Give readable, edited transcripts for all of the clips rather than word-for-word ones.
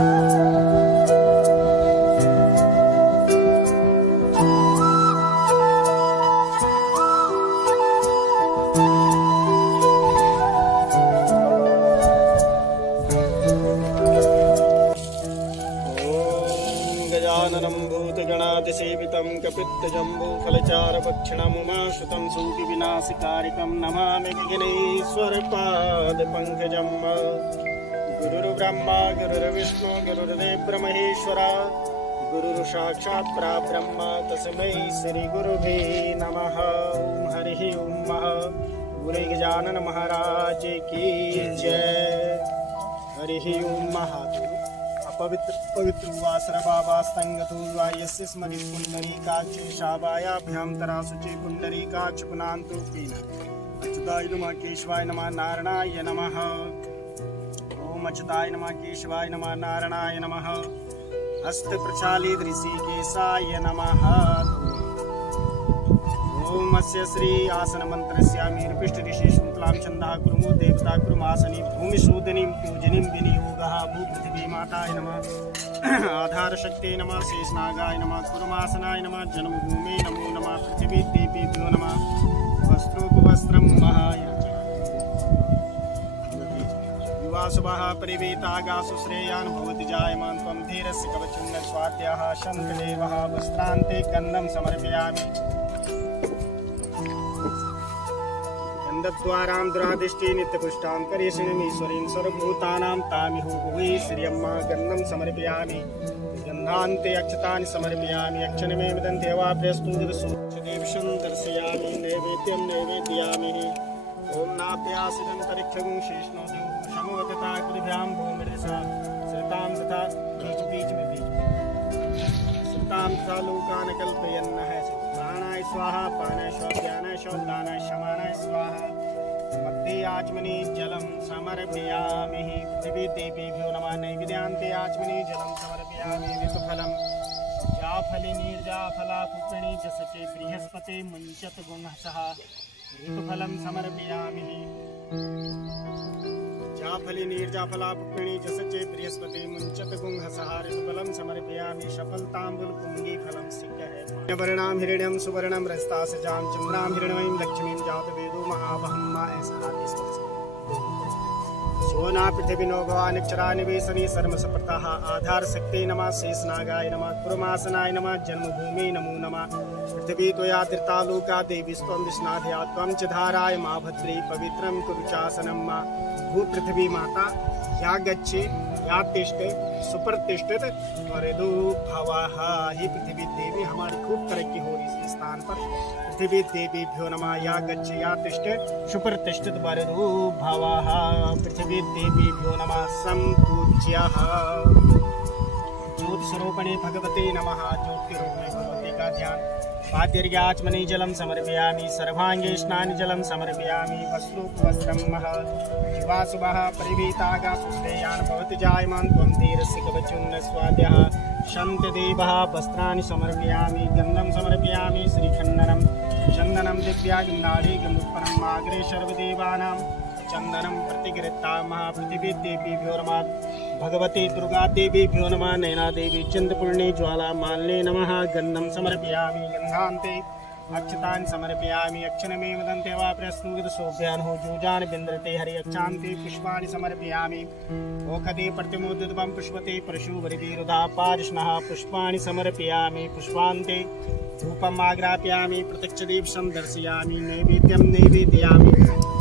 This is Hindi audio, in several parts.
गजाननं भूतगणातिसेवितं कपित्तजम्बूफलचारभक्षणमुमाश्रुतं सूर्यविनाशकारिकं नमामि विघ्नेश्वरपादपङ्कजं। गुरुर्ब्रह्मा गुरुर्विष्णु गुरुर्देवो गुरुर्साक्षात् परब्रह्म तस्मै श्रीगुरुवे नमः। हरिः ओं। गुरु गजानन महाराज की जय। हरिः ओं। महादेव पवित्र पवित्र वासर बाबा स्तंगतुवा यस्य स्मरित पुंडरीकाक्ष शावायाभ्यां तरासुचे पुंडरीकाक्ष पुनान्तु पीन। अच्युताय नमः केशवाय नमः नारायणाय नमः। ओम अच्युताय नमः केशवाय नमः नारायणाय नमः। हस्त प्रचालित ऋषिकेशाय नमः। ओम अस्य श्री आसन मंत्रस्यामि पृष्ठ ऋषि शुक्लां छन्दः कुर्मो देवता कुर्मासनि भूमिशोधनीं पूजनीं विनियोगः भूपृथिवी माताय नमः। आधार शक्ति नमः। शेषनागाय नमः। कुर्मासनाय नमः। जन्मभूमे नमो नमः। पृथिवी देवीभ्यो नमः। वस्त्रोपवस्त्रं महाय युवाशुभः परिवेतागासु श्रेयान् भवति जायमान् त्वं धीरस्य कवचुन्न स्वाद्याः शन्तदेवः वस्त्रान्ते गन्धं समर्पयामि। गन्धद्वारां दुरादिष्टि नित्यपुष्टां करिष्यमीश्वरीं सर्वभूतानां तामिहो भुवि श्रियम्मा गन्धं समर्पयामि। गन्धान्ते अक्षतानि समर्पयामि। अक्षणमेव दन्त्यवाप्यस्तुदिवसोच्छदेवशं दर्शयामि। नैवेद्यं नैवेद्यामि। ॐ नाप्यासिदन्तरिक्षं शेषनो समवतता कृभ्यां भूमिर्दशा सतां तथा बीज में सतां तथा लोकान् कल्पयन्नः। प्राणाय स्वाहा पानाय स्वाहा ज्ञानाय स्वाहा दानाय शमानाय स्वाहा। मध्ये आचमनी जलं समर्पयामि। पृथिवी देवीभ्यो नमः। नैवेद्यान्ते आचमनी जलं समर्पयामि। ऋतुफलं जाफली निर्जाफला पुष्पिणी जसचे बृहस्पति मुञ्चत गुणसः। ऋतुफलं समर्पयामि। जाफली निर्जाफला पुष्पिणी जसचे बृहस्पति मुञ्चत गुणसः। ऋतुफलं समर्पयामि। सफलताम्बुल पुंगी फलं सिद्धः। वर्णां हिरण्यं सुवर्णं रजतासजां चन्द्रां हिरण्मयीं लक्ष्मीं जातवेदो महावहं सोना पृथिवी नो भवानिक्षरा निवेशनी सर्वसप्रतः आधार शक्ति नमः। शेषनागाय नमः। कुर्मासनाय नमः। जन्मभूमि नमो नमः। पृथिवी त्वया धृता लोका देवी स्वं विष्णाध्या त्वं च धाराय मा भद्रे पवित्रं कुरु चासनं मा। भूपृथिवी माता या गच्छे या तिष्ठे सुप्रतिष्ठित वरदो भवः। ही पृथ्वी देवी हमारी खूब तरक्की हो रही इस स्थान पर। पृथ्वी देवीभ्यो नमः। या गच्छे या तिष्ठे सुप्रतिष्ठित वरदो भवः। पृथ्वी देवीभ्यो नमः। संपूज्यः। ज्योतिस्वरूपिणे भगवते नमः। ज्योतिरूप में भगवती का ध्यान। पाद्यर्घ्याचमनी जलं समर्पयामि। सर्वांगे स्नान जलं समर्पयामि। वस्त्रोपवस्त्रं महः। शिवाशुभः परिवेतागासु श्रेयान् भवति जायमान् त्वं धीरस्य कवचुन्न स्वाद्यः शन्तदेवः वस्त्राणि समर्पयामि। गन्धं समर्पयामि। श्रीचन्दनं चन्दनं दिव्यागन्धाढ्यगमुत्पन्नं माग्रे सर्वदेवानां चन्दनं प्रतिगृह्णामः। पृथिवी देवीभ्यो नमः। भगवती दुर्गा देवीभ्यो नमः। नयना देवी चन्द्रपूर्णे ज्वाला माल्ये नमः। गन्धं समर्पयामि। गन्धान्ते अक्षतानि समर्पयामि। अक्षणमेव दन्त्यवाप्यस्तुगतसोभ्यान् हो जोजान् बिन्द्रते हरि अक्षान्ते पुष्पाणि समर्पयामि। ओखदे प्रतिमोदितं पुष्पते परशुवरिवीरुधा पारिष्णः पुष्पाणि समर्पयामि। पुष्पान्ते धूपम् आग्रापयामि। प्रत्यक्षदेवं दर्शयामि। नैवेद्यं नैवेदयामि।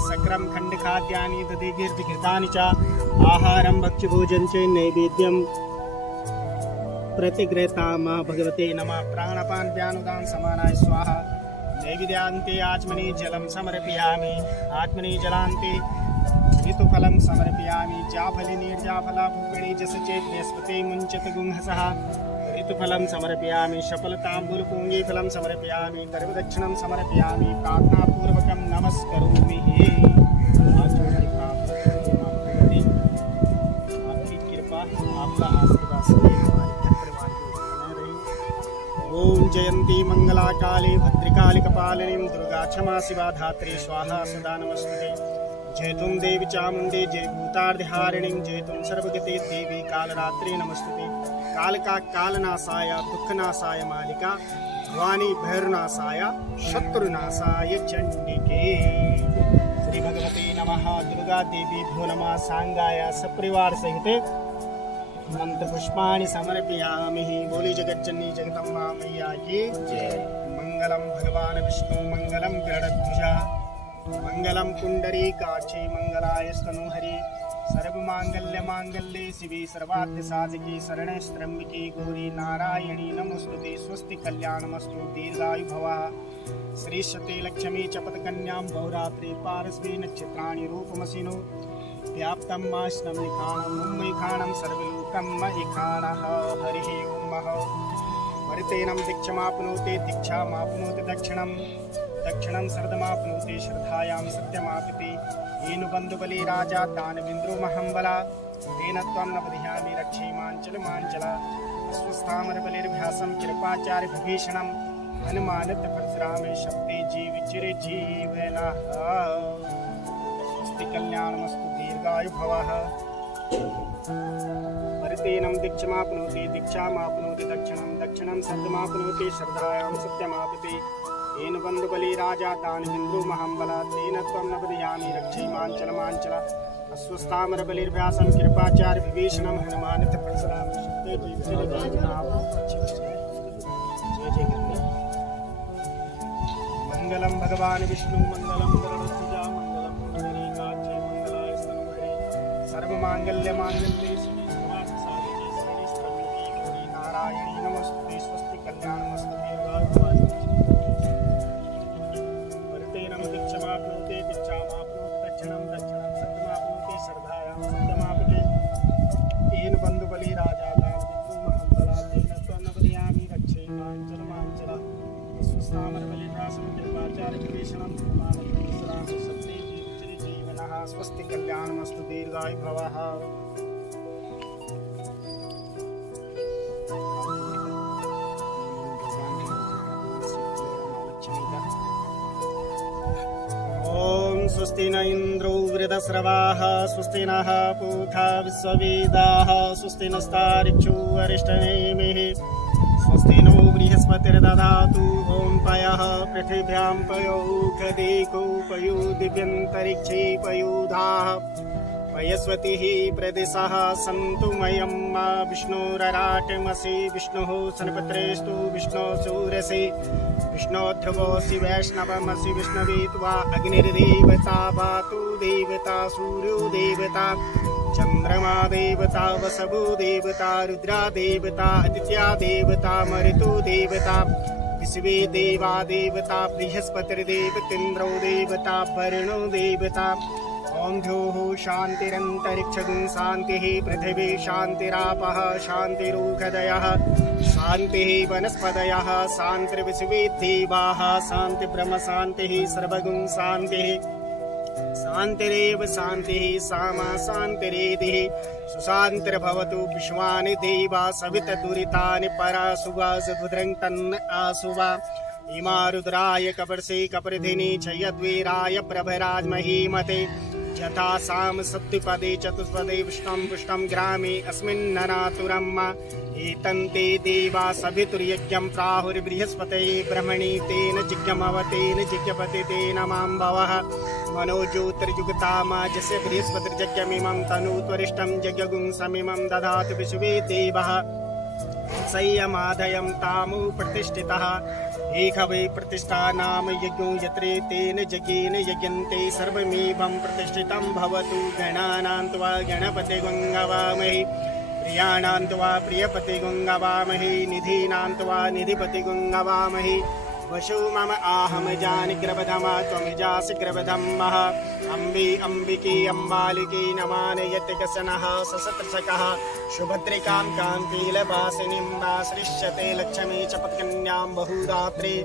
सक्रं खण्डखाद्यानि दधिघृतानि च आहारं भक्ष्यभोजनं च नैवेद्यं प्रतिगृह्णामः। भगवते नमः। प्राणपान व्यानुदान समानाय स्वाहा। नैवेद्यान्ते आचमनी जलं समर्पयामि। आचमनी जलान्ते ऋतुफलं समर्पयामि। जाफली निर्जाफला पुष्पिणी जसचे बृहस्पति मुञ्चत गुंहसः। ऋतुफलं समर्पयामि। सफलताम्बूल पुंगी फलं समर्पयामि। दर्वदक्षिणं समर्पयामि। प्रार्थनापूर्वकं नमस्करोमि। आपकी कृपा आपका आशीर्वाद ओम जयंती मंगला काली भद्रकाली कपालिनी दुर्गा क्षमा शिवा धात्री स्वाहा सदा नमस्ते। जयतुं देवी चामुण्डी जय भूतार्धहारिणीं जयतुं सर्वगते देवी कालरात्रि नमस्तुते। काल का कालनाशाय दुःखनाशाय मालिका भवानी भैरवनाशाय शत्रुनाशाय चण्डिके। श्री भगवते नमः। दुर्गा देवी भ्यो नमः। सांगाय सपरिवार सहित मंत्र पुष्पाणि समर्पयामि। बोली जगज्जननी जगदम्बा मैया की जय। मंगलम भगवान विष्णु मंगलम गरुड़ध्वजा मंगलम पुंडरीकाक्षी मंगलाय स्तनोहरि सर्वमांगल्य मांगल्ये शिवे सर्वार्थ साधिके शरणे त्र्यंबके गौरी नारायणी नमोस्तुते। स्वस्ति कल्याणमस्तु दीर्घायु भवः। श्रीशते लक्ष्मी चपतकन्यां बहुरात्रि पारस्वी नक्षत्राणि रूपमसिनो व्याप्तं माश्नं निखाणं मुम्मैखाणं सर्वलोकं महिखाणः। हरिः ओं। वरितेनं दीक्षमाप्नोति दीक्षामाप्नोति दक्षिणं शरदमाप्नोति श्रद्धायां सत्यमापिति। येनु बन्धुबली राजा दानवेन्द्रो बला तेन त्वं न बध्यामि रक्षेमाञ्चल अस्वस्थामरबलिर्भ्यासं कृपाचार्य विभीषणं हनुमानत परशुरामे शक्ति जीव चिरजीवनः। स्वस्ति कल्याणमस्तु दीर्घायु भवः। परितेनं दीक्षमाप्नोति दीक्षामाप्नोति दक्षिणं शब्दमाप्नोति श्रद्धायां सत्यमापिति। येन बन्धुबली राजा दानवेन्द्रो महाबला तेन त्वं न बध्यामि रक्षेमाञ्चल अस्वस्थामरबलिर्भ्यासं कृपाचार्य विभीषणं हनुमानत परशुरामे शक्ति जीव चिरजीवनः। मंगलम भगवान विष्णु मंगलम गरुड़ध्वजा मंगलम पुंडरीकाक्षी मंगलाय स्तनोहरि सर्वमांगल्य मांगल्ये शिवे सर्वार्थ साधिके शरणे त्र्यंबके गौरी नारायणी नमोस्तुते। स्वस्ति कल्याणमस्तु दीर्घायु भवः। परितेनं दीक्षमाप्नोति दीक्षामाप्नोति दक्षिणं सत्यमाप्नोति श्रद्धायां सत्यमापिते। येन बन्धुबली राजा दानवेन्द्रो महाबला तेन त्वं न बध्यामि रक्षेमाञ्चल अस्वस्थामरबलिर्भ्यासं कृपाचार्य विभीषणं हनुमानत परशुरामे शक्ति जीव चिरजीवनः। स्वस्ति कल्याणमस्तु दीर्घायु भवः। ओम स्वस्ति न इंद्रो वृद्धस्रवाः स्वस्ति नः पूषा विश्ववेदाः स्वस्ति नस्तार्क्ष्यो अरिष्टनेमिः स्वस्ति नो बृहस्पतिर्दधातु ओं पयः पृथिव्यां पयोखदेको पयो दिव्यन्तरिक्षे पयोधाः पयस्वतिः प्रदेशः सन्तु मयं मा विष्णुरराटमसि विष्णुः सनपत्रेस्तु विष्णुसूरसि विष्णोध्रुवोऽसि वैष्णवमसि विष्णवे त्वा अग्निर्देवता वातु देवता सूर्यो देवता चंद्रमा देवता वसवो देवता रुद्रा देवता आदित्या देवता मरुतो देवता विश्वे देवा देवता बृहस्पतिर्देवतेन्द्रो देवता वरुणो देवता। ओम द्योः शान्तिरन्तरिक्षगुं शान्तिः पृथिवी शान्तिरापः शान्तिरोषधयः शान्तिः वनस्पतयः शान्तिर्विश्वे देवाः शान्तिर्ब्रह्म शान्तिः सर्वगुं शान्तिः शान्तिरेव शान्तिः सामा शान्तिरेधिः सुशान्तिर्भवतु विश्वानि देवा सवित दुरितानि पराशुवा सद्भद्रं तन्न आशुवा। इमा रुद्राय कपर्षे कपर्धिनी च यद्वीराय प्रभराजमहीमते यथा साम सप्तपदे चतुष्पदे विष्णुं पुष्टं ग्रामे अस्मिन्ननातुरम् एतन्ते देवा सवितुर्यज्ञं प्राहुर्बृहस्पतये ब्रह्मणि तेन जिज्ञमवतेन जिज्ञपति तेन मां भवः मनोज्योतिर्युगतामाजस्य बृहस्पतिर्यज्ञमिमं तनूत्वरिष्ठं यज्ञगुं समिमं दधातु विश्वे देवः संयमादयं तामु प्रतिष्ठितः एकवे प्रतिष्ठा नाम यज्ञो यत्रे तेन यज्ञेन यज्ञन्ते सर्वमेवं प्रतिष्ठितं भवतु। गणानां त्वा गणपतिगुं प्रियाणां त्वा प्रियपतिगुं निधीनां त्वा निधिपतिगुं वशो मम आहम जानिग्रवधमा त्वमिजासि ग्रवधम्मः अम्बे अम्बिके अम्बालिके नमानयतिकसनः सशतृषकः सुभद्रिकां कान्तिलवासिनीं नाश्रिष्यते लक्ष्मी चपत्कन्यां बहुरात्रि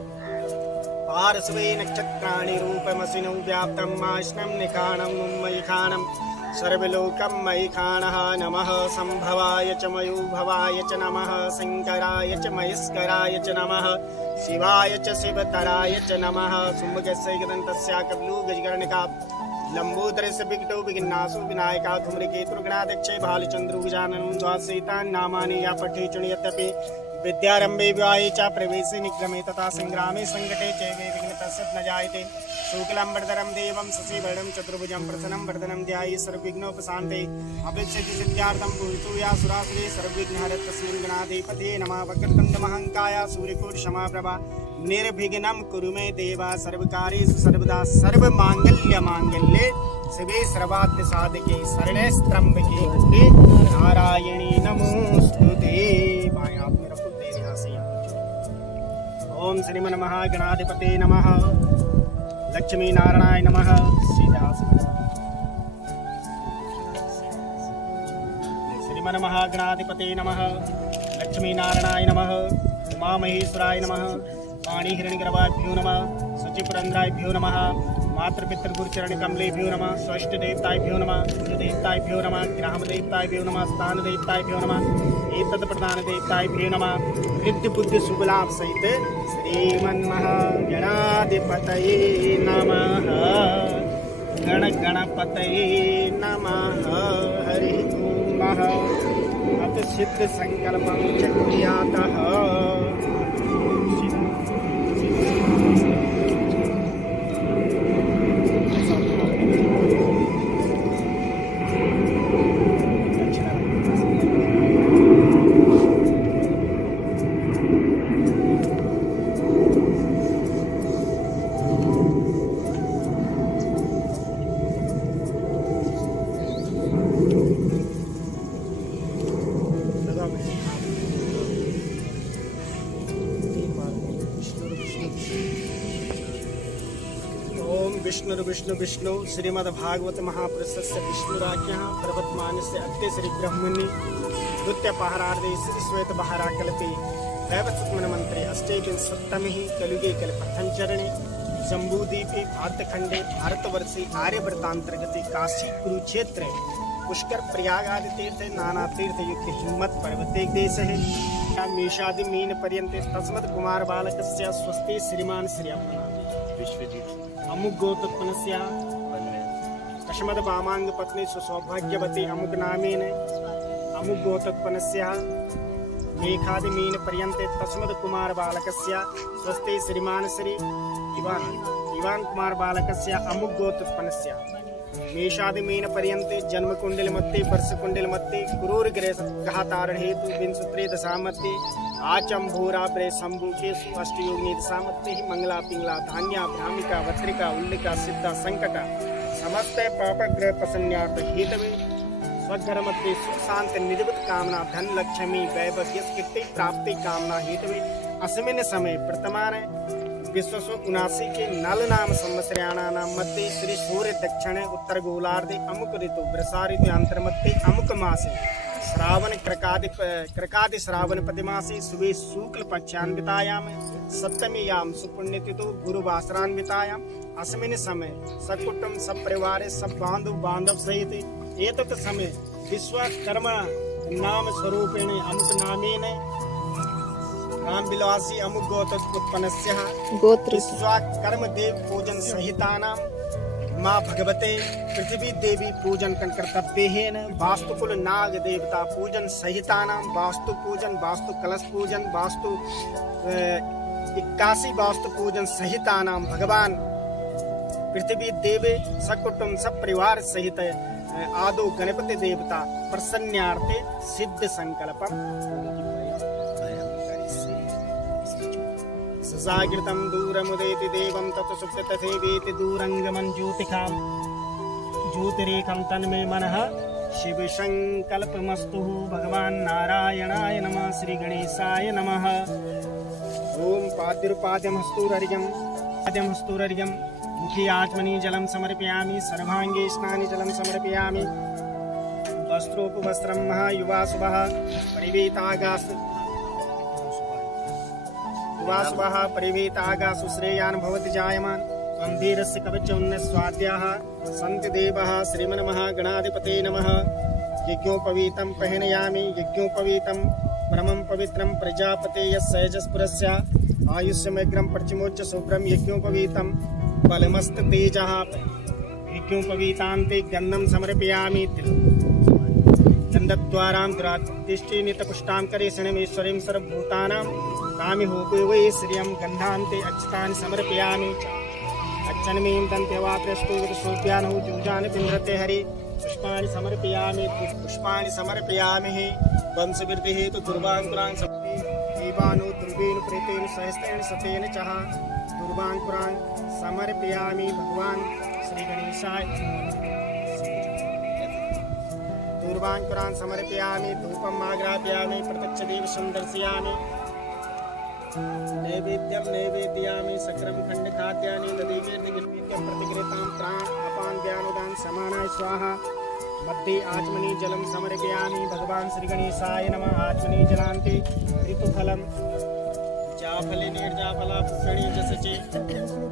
पार्श्वे नक्षत्राणि रूपमसिनो व्याप्तं माष्णं निखाणं मुम्मयिखाणं सर्वलोकं मयिखाणः नमः संभवाय च मयोभवाय च नमः शङ्कराय च महेश्वराय च नमः शिवाय च शिवतराय च नमः शुम्भकस्य गदन्तस्य कपिलो गजकर्णिका लंबोदरस्य विकटो विघ्नासो विनायका धूम्रकेतुर्गणाध्यक्षे भालचंद्रो गजाननं द्वादशैतानि नामानि या पठे चुण्यत्यपि विद्यारंभे विवाहे च प्रवेशे निक्रमे तथा संग्रामे संकटे चैवे विघ्नतस्य न जायते शुक्लं वरदरं देवं शशिवर्णं चतुर्भुजं प्रसन्नं वरदनं ध्याये सर्वविघ्नोपशान्ते अभिष्यति सिद्ध्यार्थं भूतो या सुरासुरे सर्वविघ्नहर तस्मिन् गणाधिपतये नमः वक्रतुण्ड महाकाय सूर्यकोटिसमप्रभा निर्विघ्नं कुरु मे देवा सर्वकार्येषु सर्वदा सर्वमांगल्ये शिवे सर्वार्थ साधके शरणे त्र्यंबके गौरी नारायणी नमोस्तुते। ओम श्रीमन महागणाधिपते नमः लक्ष्मी नारायणाय नमः श्रीमन महागणाधिपते नमः लक्ष्मी नारायणाय नमः उमा महेश्वराय नमः पाणी हिरण्यगर्भाभ्यो नमः शुचिपुरंद्राभ्यो नमः मातृपितृगुरुचरण कमलेभ्यो नमः स्वस्थ देवताभ्यो नमः देवताभ्यो नमः ग्राम देवताभ्यो नमः स्थान देवताभ्यो नमः एतत् प्रधान देवताभ्यो नमः रिद्धि बुद्धि शुभलाभ सहित श्रीमन्महागणाधिपतये नमः गण गणपतये नमः हरि ओम अथ सिद्ध संकल्पं चक्रियातः विष्णु विष्णु विष्णु श्रीमद्भागवत महापुरुषस्य विष्णुराज्ञः पर्वतमानस्य अद्य श्री ब्रह्मणि द्वितीय पहारार्धे श्री श्वेत बहाराकल्पे दैवसत्मन मंत्रे अष्टविंशत्तमे कलियुगे कल्पप्रथम चरणे जम्बूद्वीपे भारतखंडे भारतवर्षे आर्यवर्तांतर्गते काशी कुरुक्षेत्रे पुष्कर प्रयाग आदि तीर्थे नाना तीर्थ युक्त हिम्मत पर्वते देश है मेषादि मीन पर्यंते तस्मत् कुमार बालकस्य स्वस्ति श्रीमान श्री अपना विश्वजीत अमुक गोत्रोत्पन्नस्य कश्मद वामांग पत्नी सुसौभाग्यवती अमुक नामेन अमुक गोत्रोत्पन्नस्य मेघादि मीन पर्यंते तस्मद कुमार बालकस्य स्वस्ति श्रीमान श्री इवान कुमार बालकस्य अमुक गोत्रोत्पन्नस्य मेषादि मीन पर्यंते जन्म कुंडल मत्ते वर्ष कुंडल मत्ते क्रूर ग्रह घातारण हेतु विंशुत्रे दशा मत्ते आचंभूरा प्रे शंभुकेशु अष्टयोगिनी दशा मत्ते मंगला पिंगला धान्या भ्रामिका वत्रिका उल्लिका सिद्धा संकटा समस्त पाप ग्रह प्रसन्नार्थ हेतवे स्वघर मत्ते सुख शांत निर्वृत कामना धन लक्ष्मी वैभव यश कीर्ति प्राप्ति कामना हेतवे अस्मिन् समय वर्तमान विश्वसो 79 के नल नाम संवत्सराणां नाम मध्य श्री सूर्य दक्षिण उत्तर गोलार्धे अमुक ऋतु वृषा ऋतु अंतर्मध्ये अमुक मासे श्रावण कृकादि श्रावण प्रतिमासे शुभे शुक्ल पक्षान्वितायां सप्तमीयां सुपुण्यतिथौ गुरुवासरान्वितायां अस्मिन् समय सकुटुंब सपरिवार सब बांधव सहित एतत् समय विश्वकर्मा नाम स्वरूपेण अमुक नामेन राम विलासी अमुक गोत्रोत्पन्नस्य विश्वकर्म देव पूजन सहितानां माँ भगवते पृथ्वी देवी पूजन कर्तव्येन वास्तुकुल नाग देवता पूजन सहितानां वास्तु पूजन वास्तु कलश पूजन वास्तु 81 वास्तु पूजन सहितानां भगवान पृथ्वी देवे सकुटुंब सपरिवार सहित आदौ गणपति देवता प्रसन्नार्थे सिद्ध संकल्पम जागृतं दूरमुदेति देवं तत् सुप्त तथैवेति दूरंगमं ज्योतिखां ज्योतिरेकं तन्मे मनः शिव संकल्पमस्तु। भगवान नारायणाय नमः श्री गणेशाय नमः। ओम पाद्यरूपाद्यमस्तुरर्घ्यं मुखे आत्मनि जलं समर्पयामि सर्वांगे स्नानि जलं समर्पयामि वस्त्रोपवस्त्रं युवा शुभः परिवेतागासु श्रेयान् भवति जायमान गंभीरस्य कवचोन्न स्वाद्याः सन्ति देवः श्रीमन्महागणाधिपते नमः। यज्ञोपवीतं पहनयामि यज्ञोपवीतं परमं पवित्रं प्रजापते यस्सैजस्पुरस्य आयुष्यमेग्रं प्रचिमोच्च शुभ्रं यज्ञोपवीतं बलमस्त तेजः यज्ञोपवीतान्ते गन्धं समर्पयामि गन्धद्वारां दुरादिष्टे नित्यपुष्टां करेशनमेश्वरीं सर्वभूतानां कामिहोपवै श्रियं गन्धान्ते अक्षतानि समर्पयामि अच्छन्मीं दन्त्यवाप्रस्तुगतसोऽप्यानौ जूजानि पिन्द्रते हरि पुष्पाणि समर्पयामि वंशवृद्धिः तु दुर्वाङ्कुरान् सप्ति देवानो दुर्वेण प्रेतेन सहस्रेण शतेन च दुर्वाङ्कुरान् समर्पयामि भगवान् श्रीगणेशाय दुर्वाङ्कुरान् समर्पयामि धूपम् आग्रापयामि प्रत्यक्षदेव सन्दर्शयामि नैवेद्यं नैवेद्यामि सकरं खण्डखाद्यानि दधिकीर्तिगीर्तिं प्रतिगृहीतां प्राण अपान व्यानुदान समानाय स्वाहा मध्ये आचमनी जलं समर्पयामि भगवान् श्रीगणेशाय नमः आचमनी जलान्ते ऋतुफलं जाफले निर्जाफला पुष्पणी जसचे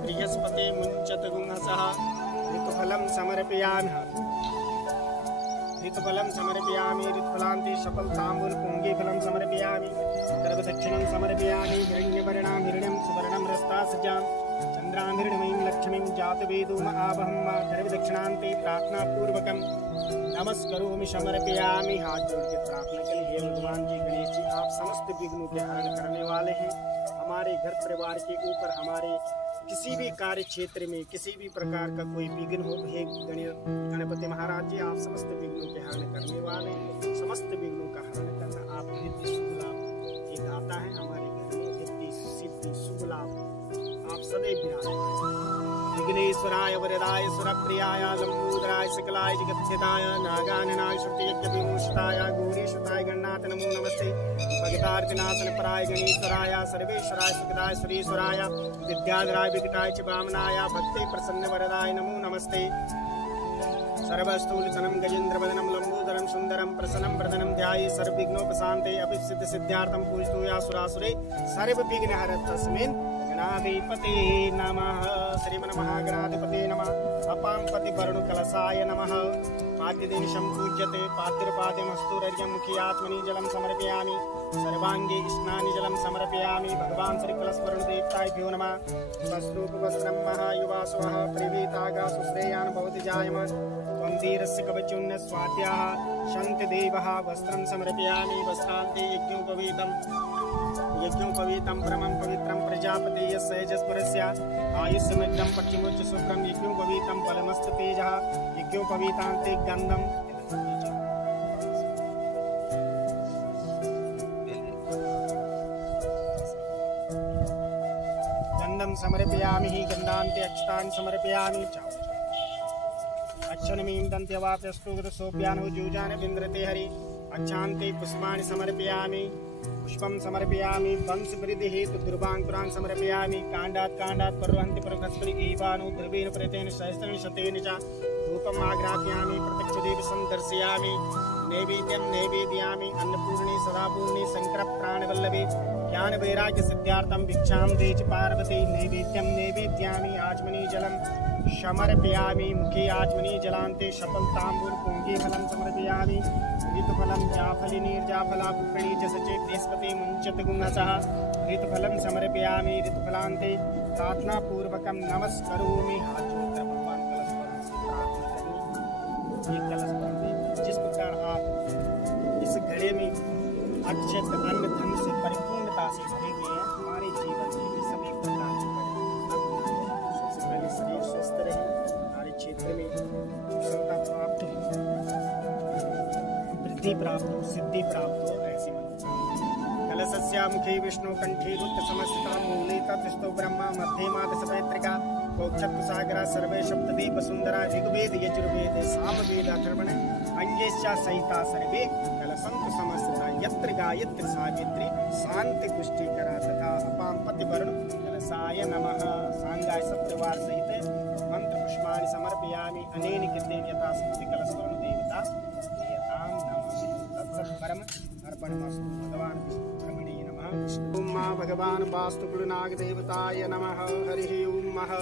बृहस्पते मुञ्चत गुंहसः ऋतुफलं समर्पयामि ऋतुफलान्ते सफलताम्बूल पुङ्गीफलं समर्पयामि सर्वदक्षिणं समर्पयामि हिरण्यवर्णां हिरण्यं सुवर्णं रस्तासज्जां चन्द्रां हिरण्यमयीं लक्ष्मीं जातवेदोम आवहं मा सर्वदक्षिणान्ते प्रार्थनापूर्वकं नमस्करोमि समर्पयामि। हाथ जोड़ के प्रार्थना के लिए हे भगवान जी गणेश जी आप समस्त विघ्नों के हरण करने वाले हैं। हमारे घर परिवार के ऊपर हमारे किसी भी कार्य क्षेत्र में किसी भी प्रकार का कोई विघ्न हो हे गणपति महाराज जी आप समस्त विघ्नों के हरण करने वाले हैं। समस्त विघ्नों का हरण करना आप रिद्धि शुभ लाभ ये दाता है हमारे घर में रिद्धि सिद्धि शुभ लाभ आप सदैव विराजमान। विघ्नेश्वराय वरदाय सुरप्रियाय लंबोदराय सकलाय जगद्धिताय नागाननाय श्रुतियज्ञविभूषिताय गौरीशताय गणनाथ नमो नमस्ते भगतार्तिनाशन पराय गणेश्वराय सर्वेश्वराय सुखदाय सुरेश्वराय विद्याधराय विकटाय च वामनाय भक्ते प्रसन्न वरदाय नमो नमस्ते सर्वस्थूलचनं गजेन्द्रवदनं लंबोदरं सुन्दरं प्रसन्नं वरदनं ध्याये सर्वविघ्नोपशान्ते अभिसिद्ध सिद्ध्यार्थं पूजितो यासुरासुरे सर्वविघ्नहरं तस्मिन् गणाधिपते नमः। श्रीमन्महागणाधिपते नमः। अपां पतिवरुणकलशाय नमः। पाद्यदेशं पूज्यते पाद्यपाद्यमस्तुरर्यं मुखे आत्मनि जलं समर्पयामि सर्वांगे स्नानि जलं समर्पयामि भगवान् श्रीकलशवरुणदेवताभ्यो नमः। वस्त्रोपवस्त्रं महायुवा स्वः प्रेवेतागा सुश्रेयान् भवति जायमान त्वं धीरस्य कवचोन्न स्वाद्याः शन्तिदेवः वस्त्रं समर्पयामि वस्त्रान्ते यज्ञोपवीतं परमं पवित्रं प्रजापते यस्सहजस्परस्य आयुष्यमिदं पक्षिमुच्च शुभ्रं यज्ञोपवीतं फलमस्ततेजः यज्ञोपवीतान्ते गन्धं समर्पयामि गन्धान्ते अक्षतानि समर्पयामि अच्छनमीं दन्त्यवाप्यस्तुगतसोऽप्यानौ जूजानि विन्द्रते हरि अच्छान्ते पुष्पाणि समर्पयामि पुष्पं समर्पयामि वंशवृद्धिः तु दुर्वाङ्कुरान् समर्पयामि काण्डात् पर्वन्ति पर्वस्परि एवानो द्रवेण प्रेतेन सहस्रेण शतेन च धूपम् आग्रापयामि प्रत्यक्षदेव सन्दर्शयामि नैवेद्यं नैवेद्यामि अन्नपूर्णे सदापूर्णे शङ्करप्राणवल्लभे ज्ञानवैराग्य सिद्ध्यार्थं भिक्षां देच पार्वती नैवेद्यं नैवेद्यामि आचमनी जलं समर्पयामि मुखे आचमनी जलान्ते सफलताम्बूल पुङ्गीफलं समर्पयामि ऋतुफलं जाफली निर्जाफला पुष्पणी च सचे बृहस्पति मुञ्चत गुंहसः ऋतुफलं समर्पयामि ऋतुफलान्ते प्रार्थनापूर्वकं नमस्करोमि। हाथ जोड़कर भगवान कलशवरुण से प्रार्थना करें। जिस प्रकार आप इस घड़े में अक्षत अन्न धन से परिपूर्णता से भरे हुए हैं हमारे जीवन में भी सभी प्रकार की सबसे पहले शरीर स्वस्थ रहे हमारे क्षेत्र में कुशलता प्राप्त हो वृद्धि प्राप्त हो सिद्धि प्राप्त हो ऐसी कलशस्य मुखे विष्णु कंठे रुद्र समस्ता मूले तत्स्थो ब्रह्मा मध्ये मादश पैत्रिका कोक्षत्सागरा सर्वे सप्तदी वसुंधरा ऋग्वेद यजुर्वेद सामवेद अथर्वण अंगेश्च सहिता सर्वे कलशंत समस्ता यत्र गायत्री सावित्री शांति पुष्टिकरा तथा अपां पतिवरुण कलशाय नमः। सांगाय सप्तवार सहित मंत्र पुष्पाणि समर्पयामि अनेन कृतेन यथा शक्ति कलशवरुण देवता प्रियतां नमः। तत्सत् परम अर्पणमस्तु भगवान् ब्रह्मणे नमः। ओम मा भगवान् वास्तुकुलनाग देवताय नमः। हरिः ओम मः।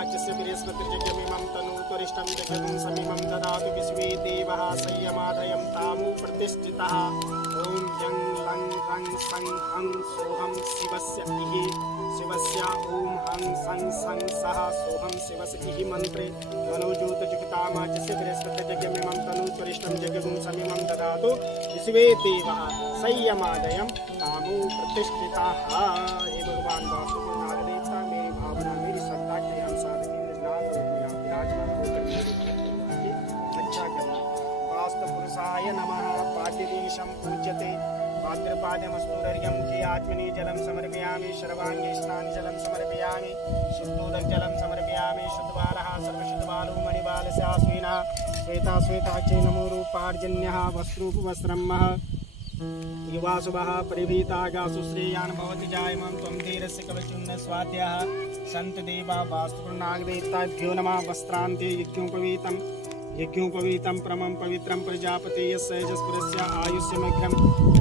वाचस्य बृहस्पतिर्यज्ञमिमं तनूत्वरिष्टं यज्ञं समिमं ददातु विश्वे देवः संयमादयं तामु प्रतिष्ठितः। ॐ यं लं रं सं हं सोऽहं शिवस्य इहि शिवस्य ॐ हं सं सं सः सोऽहं शिवस्य इहि मन्त्रे मनोज्योतजुगतामाचस्य बृहस्पतिर्यज्ञमिमं तनूत्वरिष्टं यज्ञं समिमं ददातु विश्वे देवः संयमादयं तामु प्रतिष्ठितः। हे भगवान वास्तु नागदेवता, मेरी भावना मेरी श्रद्धा के अनुसार नाग विराजमान होकर मेरी अच्छा करना। वास्तु पुरुषाय नमः। पाद्यदेशं पूज्यते भाद्रपाद्यमस्तूर्यं मुखे आत्मनि जलं समर्पयामि। सर्वाङ्गे स्नानि जलं समर्पयामि। शुद्धोदक जलं समर्पयामि। शुद्धबालः सर्वशुद्धबालो मणिबालस्य आश्विनः श्वेता श्वेताक्षे नमो रूपार्जन्यः वस्त्रूपवस्त्रमः युवाशुभः परिभीतागासु श्रेयान् भवति जायमां त्वं धीरस्य कवचुन्न स्वाद्यः सन्त देवा वास्तुनागदेवताभ्यो नमः। वस्त्रान्ते यज्ञोपवीतं परमं पवित्रं प्रजापते यस्यजस्पुरस्य आयुष्यमग्रं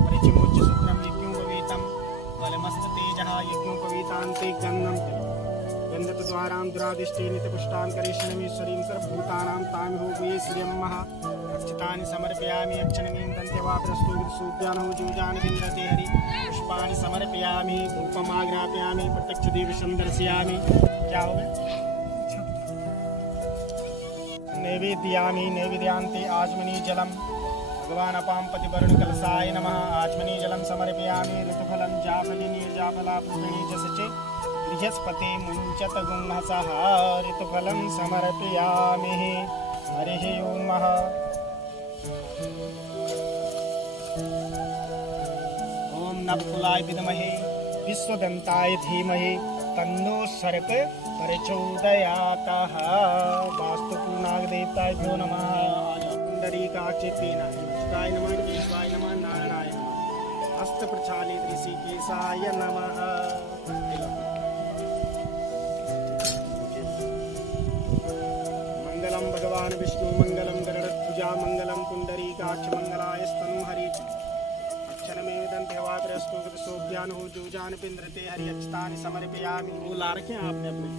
परिचिमोच्य सूत्रं यज्ञोपवीतं बलमस्ततेजः यज्ञोपवीतान्ते गन्धद्वारां दुरादिष्टे नित्यपुष्टां करिष्यमीश्वरीं सर्वभूतानां तामिहो वे श्रियम्मः। अक्षतानि समर्पयामि। अक्षणमीं दन्त्यवाप्रस्तुसूद्यानो जुजानि विन्दते हरि पुष्पाणि समर्पयामि। धूपमाग्रापयामि। प्रत्यक्षदेवं दर्शयामि। क्या हो गया? नैवेद्यामि। नैवेद्यान्ते आचमनी जलम भगवान अपां पतिवरुण कलशाय नमः। आचमनी जलम समर्पयामि। ऋतुफलं जाफलिनी जाफला पुष्पिणी जसचे बृहस्पति मुञ्चत गुंहसः ऋतुफलं समर्पयामि। हरिः ओम। ओम नवकुलाय विद्महे विश्वदन्ताय धीमहि तन्नो सर्प प्रचोदयातः। वास्तुनागदेवताभ्यो नमः। पुण्डरीकाक्षेपेन शिवाय नमः। केशवाय नमः। नारायणाय नमः। हस्तप्रक्षालित ऋषिकेशाय नमः। मंगलम भगवान विष्णु मंगलम गरुड़ध्वजा मंगलम पुंडरीकाक्ष मंगलाय स्तनुहरि अक्षरमेव दंत्यवात्रस्तुगतसोभ्यान हो जुजान पिंद्रते हरि अक्षतानि समर्पयामि। वो ला रखे हैं आपने अपने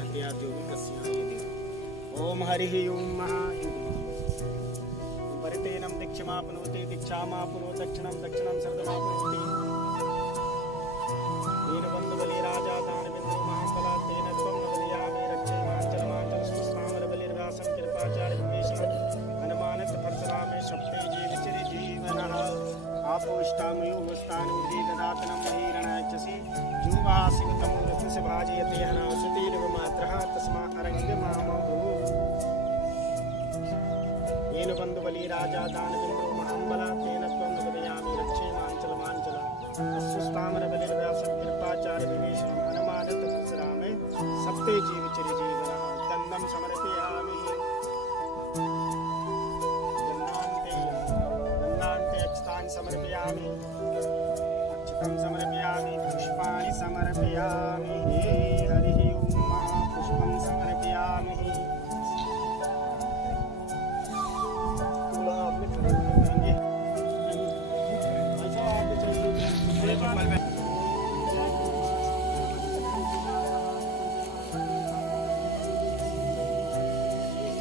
हथियार जो भी कस्या ये देखो। ओम हरिः ओम परितेनम दीक्षमापनोति दीक्षामापनो दक्षिणं दक्षिणं सर्वमापनोति। येन बंधुबली राजा दानवेन्द्रो महाबला तेन त्वं बलियामि। रक्षे मांचल सुस्नामर बलिर्व्यासं कृपाचार्य विभीषणं हनुमानत परशुरामे सप्ते जीवचिर जीवनः। आपोष्टामयो वस्तान उर्वी ददातनं महीरणाचसि जुवा शिवतमो रथस्य भाजयते हनासुतीरिव मात्रः तस्मा अरङ्गमामहो। येन बंधुबली राजा दानवेन्द्रो महाबला तेन त्वं बलियामि। रक्षे मांचल सुस्तामर बलिर्व्यासं कृपाचार्य विभीषणं हनुमानत परशुरामे सप्ते जीवचिर जीवनः। गन्धं समर्पयामि। गन्धान्ते अक्षतानि समर्पयामि। अक्षतं समर्पयामि। पुष्पाणि समर्पयामि। हरिः ओम। पुष्पं समर्पयामि।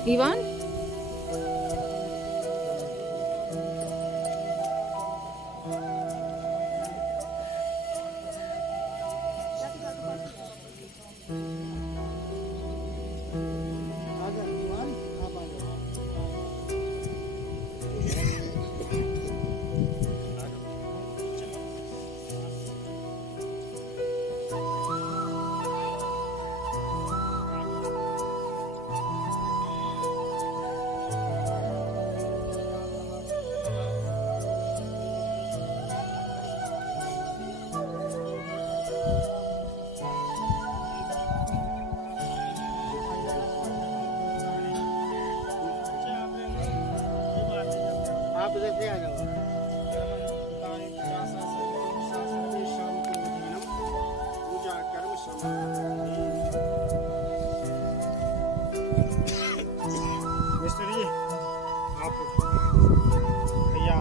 Ivan? आप इधर से आ जाओ। पूजा कर्म मिस्टर जी आप भैया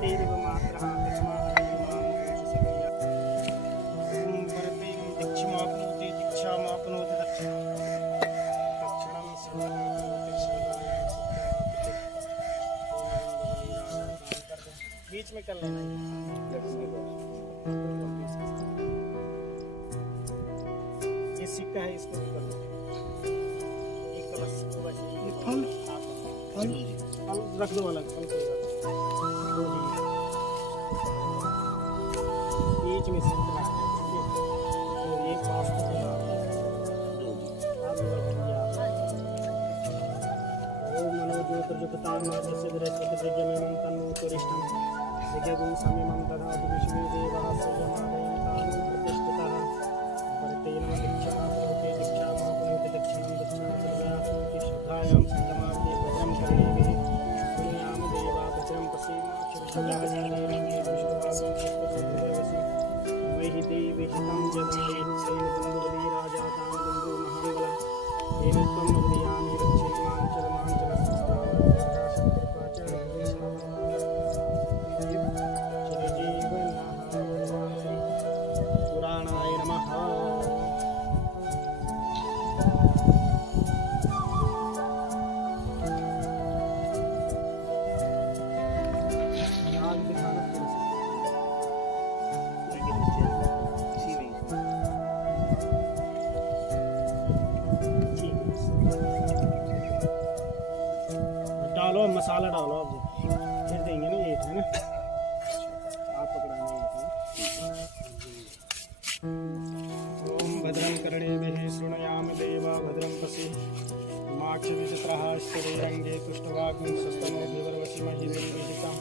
तेरिव मात्रः वरते दीक्षामाप्नोति दीक्षामाप्नोति दक्षिणं बीच में कर लेना ये सिक्का है, इसको भी कर लो। एक कलश को बस ये फल फल फल रख दो अलग, फल को दो बीच में संतरा है, तो ये पास को लगा ओम मनोज्योतिर्जुगतार्माजस्य बृहस्पतिर्यमेनं तन्नोतरिष्ठं यज्ञगुं समिमं ददातु विश्वे देवः संयमादयं तान् प्रतिष्ठितः परतेन दीक्षामाप्नोति दीक्षामाप्नोति दक्षिणं दक्षिणाचलयास्मृति श्रद्धायां सत्यमार्गे भद्रं कर्णेभिः शृणुयाम देवा भद्रं पश्येम वैहि देवी हितं जगन्नेन बन्धुबलीराजातां बन्धु महाबला येन त्वं मदयामि पुराणाय नमः। नाग दिखाना डालो, मसाला डालो, अब फिर देंगे ना, ये है ना, आप पकड़ाने ओम भद्रं कर्णेभिः शृणुयाम देवा भद्रं पश्येम माक्षविचित्रः स्थिरैरङ्गे तुष्टवाग्ं स्वस्तनोभिर्वसीमहि देवहितं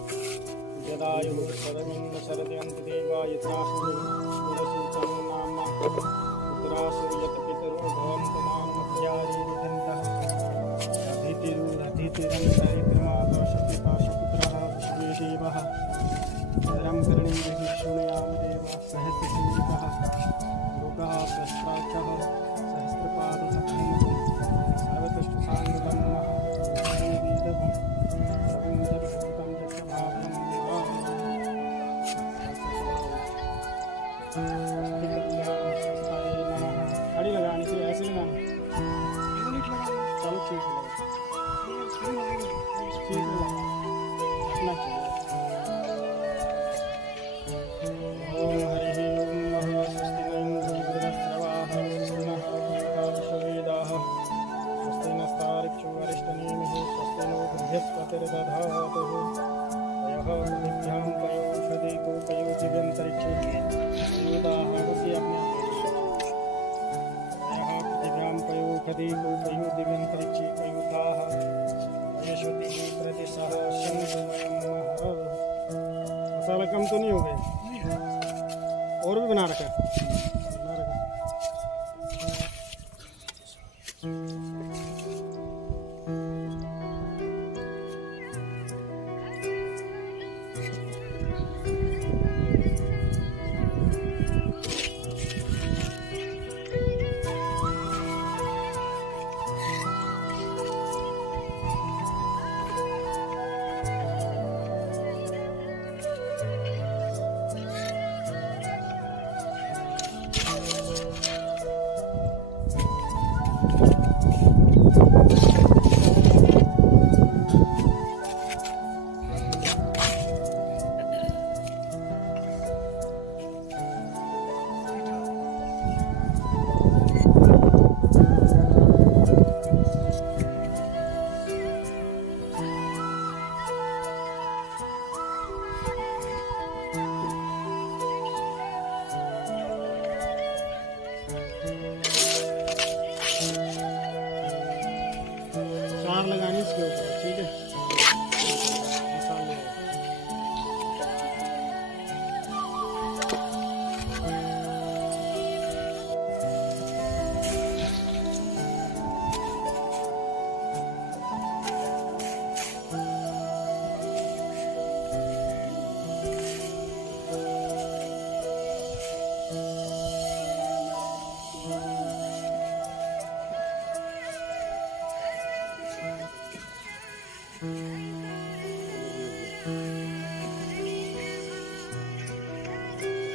यदायुः शरदिन्दु शरदयन्ति देवा यत्रासुरसूतं नाम्ना उत्तरासुर्यतपितरो भवन्तु मां मध्यारीरिदन्तः अधीतिरुदधीतिरन्तरित्रमादर्शपिताशपुत्रः विश्वे देवः भद्रं कर्णेभिः शृणुयाम देवा सहस्रसूरितः मृगः सहस्राक्षः सहस्रपादसखण्डं सर्वतुष्टसाङ्गं नः रवीदभं रवीन्द्रभूतं यक्षभागं खड़ी लगानी थी, ऐसे लगानी, चलो ठीक है, ठीक है अपना ओम हरि ओम नमः स्वस्ति न इंद्रियवृतस्रवाः स्वस्तिनः पूर्वा विश्ववेदाः स्वस्ति नस्तार्क्ष्यो अरिष्टनेमिः स्वस्ति नो बृहस्पतिर्दधातु यः पृथिव्यां पयोषधेतो पयोदिव्यन्तरिक्षे पयोदाः उसी अपने यः पृथिव्यां पयोषधेतो पयोदिव्यन्तरिक्षे पयोदाः पयोषधि प्रतिशः शन्तु मसाला कम तो नहीं हो गया, और भी बना रखा है।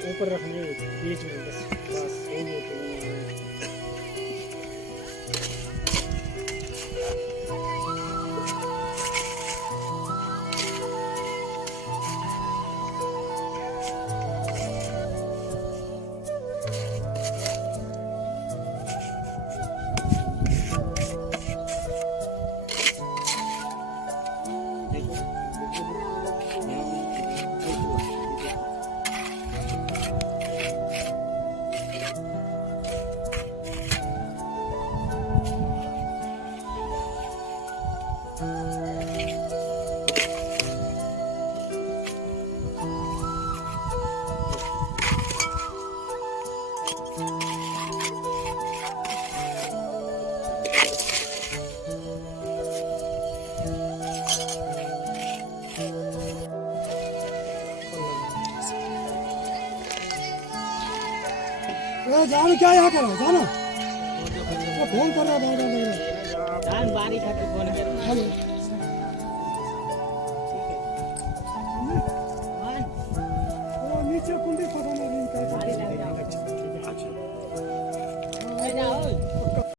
ऊपर रखने बीच में बस हो गया तो जानो क्या यहाँ करो जानो फोन कर रहा है बारी खाते फोन